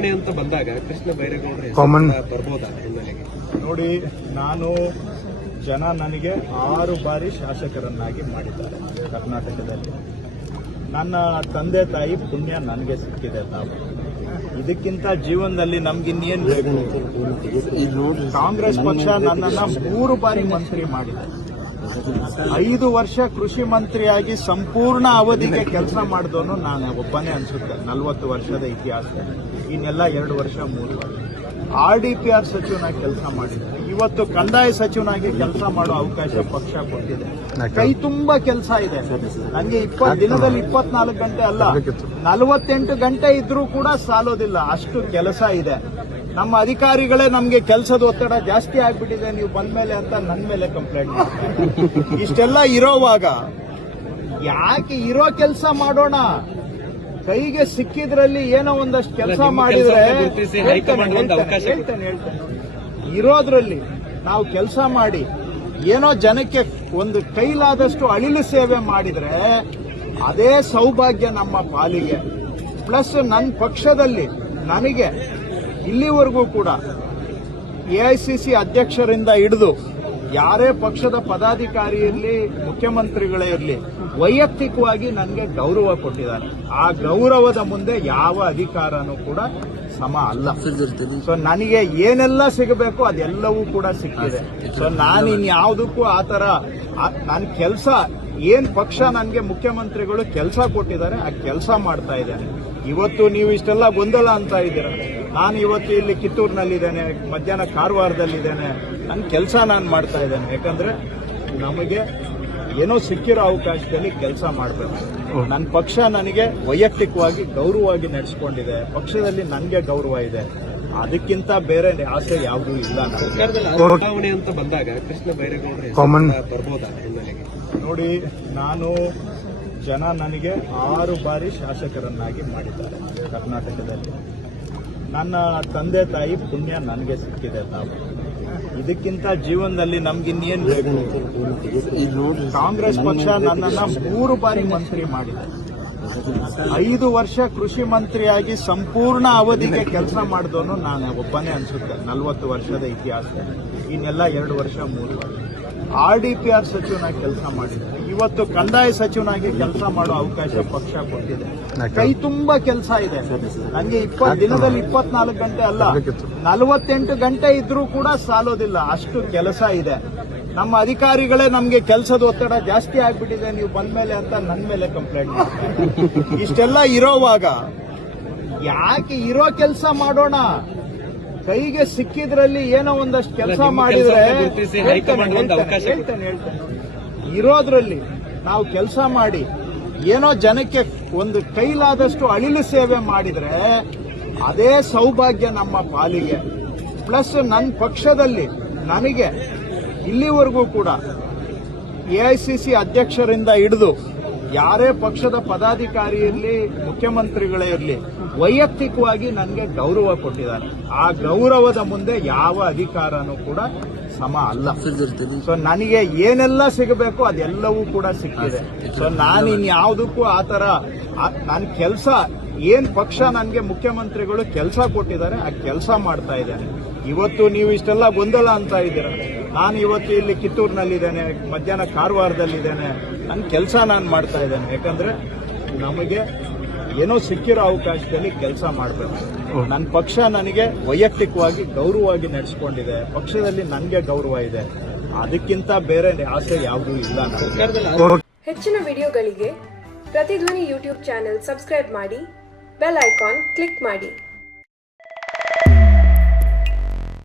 ಚುನಾವಣೆ ಅಂತ ಬಂದಾಗ ಕೃಷ್ಣ ಬೈರೇಗೌಡರು ಬರ್ಬೋದಾ ಹಿನ್ನೆಲೆಗೆ? ನೋಡಿ, ನಾನು ಜನ ನನಗೆ 6 ಬಾರಿ ಶಾಸಕರನ್ನಾಗಿ ಮಾಡಿದ್ದಾರೆ ಕರ್ನಾಟಕದಲ್ಲಿ. ನನ್ನ ತಂದೆ ತಾಯಿ ಪುಣ್ಯ ನನಗೆ ಸಿಕ್ಕಿದೆ. ತಾವು ಇದಕ್ಕಿಂತ ಜೀವನದಲ್ಲಿ ನಮ್ಗಿನ್ನೇನು ಬೇಕು? ಕಾಂಗ್ರೆಸ್ ಪಕ್ಷ ನನ್ನನ್ನ 3 ಬಾರಿ ಮಂತ್ರಿ ಮಾಡಿದೆ. 5 ವರ್ಷ ಕೃಷಿ ಮಂತ್ರಿಯಾಗಿ ಸಂಪೂರ್ಣ ಅವಧಿಗೆ ಕೆಲಸ ಮಾಡಿದವನು ನಾನು ಒಬ್ಬನೇ ಅನ್ಸುತ್ತೆ 40 ವರ್ಷದ ಇತಿಹಾಸ. ಇನ್ನೆಲ್ಲ 2 ವರ್ಷ 3 ವರ್ಷ RDPR ಸಚಿವನಾಗಿ ಕೆಲಸ ಮಾಡಿದೆ. ಇವತ್ತು ಕಂದಾಯ ಸಚಿವನಾಗಿ ಕೆಲಸ ಮಾಡೋ ಅವಕಾಶ ಪಕ್ಷ ಕೊಟ್ಟಿದೆ. ಕೈ ತುಂಬಾ ಕೆಲಸ ಇದೆ ನನಗೆ. ದಿನದಲ್ಲಿ 24 ಗಂಟೆ ಅಲ್ಲ, 48 ಗಂಟೆ ಇದ್ರೂ ಕೂಡ ಸಾಲೋದಿಲ್ಲ, ಅಷ್ಟು ಕೆಲಸ ಇದೆ. ನಮ್ಮ ಅಧಿಕಾರಿಗಳೇ ನಮ್ಗೆ ಕೆಲಸದ ಒತ್ತಡ ಜಾಸ್ತಿ ಆಗ್ಬಿಟ್ಟಿದೆ ನೀವು ಬಂದ ಮೇಲೆ ಅಂತ ನನ್ನ ಮೇಲೆ ಕಂಪ್ಲೇಂಟ್ ಮಾಡ್ತಾರೆ. ಇಷ್ಟೆಲ್ಲ ಇರೋವಾಗ ಯಾಕೆ ಇರೋ ಕೆಲಸ ಮಾಡೋಣ? ಕೈಗೆ ಸಿಕ್ಕಿದ್ರಲ್ಲಿ ಏನೋ ಒಂದಷ್ಟು ಕೆಲಸ ಮಾಡಿದ್ರೆ ಹೇಳ್ತೇನೆ ಇರೋದ್ರಲ್ಲಿ ನಾವು ಕೆಲಸ ಮಾಡಿ ಏನೋ ಜನಕ್ಕೆ ಒಂದು ಕೈಲಾದಷ್ಟು ಅಳಿಲು ಸೇವೆ ಮಾಡಿದ್ರೆ ಅದೇ ಸೌಭಾಗ್ಯ ನಮ್ಮ ಪಾಲಿಗೆ. ಪ್ಲಸ್ ನನ್ನ ಪಕ್ಷದಲ್ಲಿ ನನಗೆ ಇಲ್ಲಿವರೆಗೂ ಕೂಡ AICC ಅಧ್ಯಕ್ಷರಿಂದ ಹಿಡಿದು ಯಾರೇ ಪಕ್ಷದ ಪದಾಧಿಕಾರಿ ಇರಲಿ, ಮುಖ್ಯಮಂತ್ರಿಗಳೇ ಇರಲಿ, ವೈಯಕ್ತಿಕವಾಗಿ ನನಗೆ ಗೌರವ ಕೊಟ್ಟಿದ್ದಾರೆ. ಆ ಗೌರವದ ಮುಂದೆ ಯಾವ ಅಧಿಕಾರನೂ ಕೂಡ ಸಮ ಅಲ್ಲ. ಸೊ ನನಗೆ ಏನೆಲ್ಲ ಸಿಗಬೇಕು ಅದೆಲ್ಲವೂ ಕೂಡ ಸಿಕ್ಕಿದೆ. ಸೊ ನಾನು ಇನ್ಯಾವುದಕ್ಕೂ ಆತರ ನನ್ನ ಕೆಲಸ ಏನ್ ಪಕ್ಷ ನನಗೆ ಮುಖ್ಯಮಂತ್ರಿಗಳು ಕೆಲಸ ಕೊಟ್ಟಿದ್ದಾರೆ ಆ ಕೆಲಸ ಮಾಡ್ತಾ ಇದ್ದೇನೆ. ಇವತ್ತು ನೀವು ಇಷ್ಟೆಲ್ಲ ಗೊಂದಲ ಅಂತ ಇದ್ದೀರಾ. ನಾನು ಇವತ್ತು ಇಲ್ಲಿ ಕಿತ್ತೂರಿನಲ್ಲಿದ್ದೇನೆ, ಮಧ್ಯಾಹ್ನ ಕಾರವಾರದಲ್ಲಿದ್ದೇನೆ. ನನ್ನ ಕೆಲಸ ನಾನು ಮಾಡ್ತಾ ಇದ್ದೇನೆ. ಯಾಕಂದ್ರೆ ನಮಗೆ ಏನೋ ಸಿಕ್ಕಿರೋ ಅವಕಾಶದಲ್ಲಿ ಕೆಲಸ ಮಾಡಬೇಕು. ನನ್ನ ಪಕ್ಷ ನನಗೆ ವೈಯಕ್ತಿಕವಾಗಿ ಗೌರವವಾಗಿ ನಡೆಸಿಕೊಂಡಿದೆ. ಪಕ್ಷದಲ್ಲಿ ನನಗೆ ಗೌರವ ಇದೆ. ಅದಕ್ಕಿಂತ ಬೇರೆ ಆಸೆ ಯಾವುದೂ ಇಲ್ಲ. ಚುನಾವಣೆ ಅಂತ ಬಂದಾಗ ಕೃಷ್ಣ ಬೈರೇಗೌಡರು ಬರ್ಬೋದಾ ಹಿನ್ನೆಲೆಗೆ? ನೋಡಿ, ನಾನು ಜನ ನನಗೆ 6 ಬಾರಿ ಶಾಸಕರನ್ನಾಗಿ ಮಾಡಿದ್ದಾರೆ ಕರ್ನಾಟಕದಲ್ಲಿ. ನನ್ನ ತಂದೆ ತಾಯಿ ಪುಣ್ಯ ನನಗೆ ಸಿಕ್ಕಿದೆ. ತಾವು ಇದಕ್ಕಿಂತ ಜೀವನದಲ್ಲಿ ನಮ್ಗಿನ್ನೇನು ಬೇಕು? ಕಾಂಗ್ರೆಸ್ ಪಕ್ಷ ನನ್ನನ್ನ 3 ಬಾರಿ ಮಂತ್ರಿ ಮಾಡಿದೆ. 5 ವರ್ಷ ಕೃಷಿ ಮಂತ್ರಿಯಾಗಿ ಸಂಪೂರ್ಣ ಅವಧಿಗೆ ಕೆಲಸ ಮಾಡಿದವನು ನಾನು ಒಬ್ಬನೇ ಅನ್ಸುತ್ತೆ 40 ವರ್ಷದ ಇತಿಹಾಸ. ಇನ್ನೆಲ್ಲ 2 ವರ್ಷ 3 ವರ್ಷ RDPR ಸಚಿವನಾಗಿ ಕೆಲಸ ಮಾಡಿದೆ. ಇವತ್ತು ಕಂದಾಯ ಸಚಿವನಾಗಿ ಕೆಲಸ ಮಾಡೋ ಅವಕಾಶ ಪಕ್ಷ ಕೊಟ್ಟಿದೆ. ಕೈ ತುಂಬಾ ಕೆಲಸ ಇದೆ ನನಗೆ. ದಿನದಲ್ಲಿ 24 ಗಂಟೆ ಅಲ್ಲ, 48 ಗಂಟೆ ಇದ್ರೂ ಕೂಡ ಸಾಲೋದಿಲ್ಲ, ಅಷ್ಟು ಕೆಲಸ ಇದೆ. ನಮ್ಮ ಅಧಿಕಾರಿಗಳೇ ನಮ್ಗೆ ಕೆಲಸದ ಒತ್ತಡ ಜಾಸ್ತಿ ಆಗ್ಬಿಟ್ಟಿದೆ ನೀವು ಬಂದ ಮೇಲೆ ಅಂತ ನನ್ನ ಮೇಲೆ ಕಂಪ್ಲೇಂಟ್ ಮಾಡ್ತಾರೆ. ಇಷ್ಟೆಲ್ಲ ಇರೋವಾಗ ಯಾಕೆ ಇರೋ ಕೆಲಸ ಮಾಡೋಣ? ಕೈಗೆ ಸಿಕ್ಕಿದ್ರಲ್ಲಿ ಏನೋ ಒಂದಷ್ಟು ಕೆಲಸ ಮಾಡಿದ್ರೆ ಹೇಳ್ತೇನೆ ಇರೋದ್ರಲ್ಲಿ ನಾವು ಕೆಲಸ ಮಾಡಿ ಏನೋ ಜನಕ್ಕೆ ಒಂದು ಕೈಲಾದಷ್ಟು ಅಳಿಲು ಸೇವೆ ಮಾಡಿದ್ರೆ ಅದೇ ಸೌಭಾಗ್ಯ ನಮ್ಮ ಪಾಲಿಗೆ. ಪ್ಲಸ್ ನನ್ನ ಪಕ್ಷದಲ್ಲಿ ನನಗೆ ಇಲ್ಲಿವರೆಗೂ ಕೂಡ AICC ಅಧ್ಯಕ್ಷರಿಂದ ಹಿಡಿದು ಯಾರೇ ಪಕ್ಷದ ಪದಾಧಿಕಾರಿ ಇರಲಿ, ಮುಖ್ಯಮಂತ್ರಿಗಳೇ ಇರಲಿ, ವೈಯಕ್ತಿಕವಾಗಿ ನನಗೆ ಗೌರವ ಕೊಟ್ಟಿದ್ದಾರೆ. ಆ ಗೌರವದ ಮುಂದೆ ಯಾವ ಅಧಿಕಾರನೂ ಕೂಡ ಸಮ ಅಲ್ಲ. ಸೊ ನನಗೆ ಏನೆಲ್ಲ ಸಿಗಬೇಕು ಅದೆಲ್ಲವೂ ಕೂಡ ಸಿಕ್ಕಿದೆ. ಸೊ ನಾನು ಇನ್ಯಾವುದಕ್ಕೂ ಆತರ ನನ್ನ ಕೆಲಸ ಏನ್ ಪಕ್ಷ ನನಗೆ ಮುಖ್ಯಮಂತ್ರಿಗಳು ಕೆಲಸ ಕೊಟ್ಟಿದ್ದಾರೆ ಆ ಕೆಲಸ ಮಾಡ್ತಾ ಇದ್ದೇನೆ. ಇವತ್ತು ನೀವು ಇಷ್ಟೆಲ್ಲ ಗೊಂದಲ ಅಂತ ಇದ್ದೀರಾ. ನಾನು ಇವತ್ತು ಇಲ್ಲಿ ಕಿತ್ತೂರಿನಲ್ಲಿದ್ದೇನೆ, ಮಧ್ಯಾಹ್ನ ಕಾರವಾರದಲ್ಲಿದ್ದೇನೆ. ನನ್ನ ಕೆಲಸ ನಾನು ಮಾಡ್ತಾ ಇದ್ದೇನೆ. ಯಾಕಂದ್ರೆ ನಮಗೆ ಏನೋ ಸಿಕ್ಕಿರೋ ಅವಕಾಶದಲ್ಲಿ ಕೆಲಸ ಮಾಡಬೇಕು. ನನ್ನ ಪಕ್ಷ ನನಗೆ ವೈಯಕ್ತಿಕವಾಗಿ ಗೌರವವಾಗಿ ನಡೆಸಿಕೊಂಡಿದೆ. ಪಕ್ಷದಲ್ಲಿ ನನಗೆ ಗೌರವ ಇದೆ. ಅದಕ್ಕಿಂತ ಬೇರೆ ಆಸೆ ಯಾವುದೂ ಇಲ್ಲ. ಹೆಚ್ಚಿನ ವಿಡಿಯೋಗಳಿಗೆ ಪ್ರತಿಧ್ವನಿ ಯೂಟ್ಯೂಬ್ ಚಾನೆಲ್ ಸಬ್ಸ್ಕ್ರೈಬ್ ಮಾಡಿ, ಬೆಲ್ ಐಕಾನ್ ಕ್ಲಿಕ್ ಮಾಡಿ.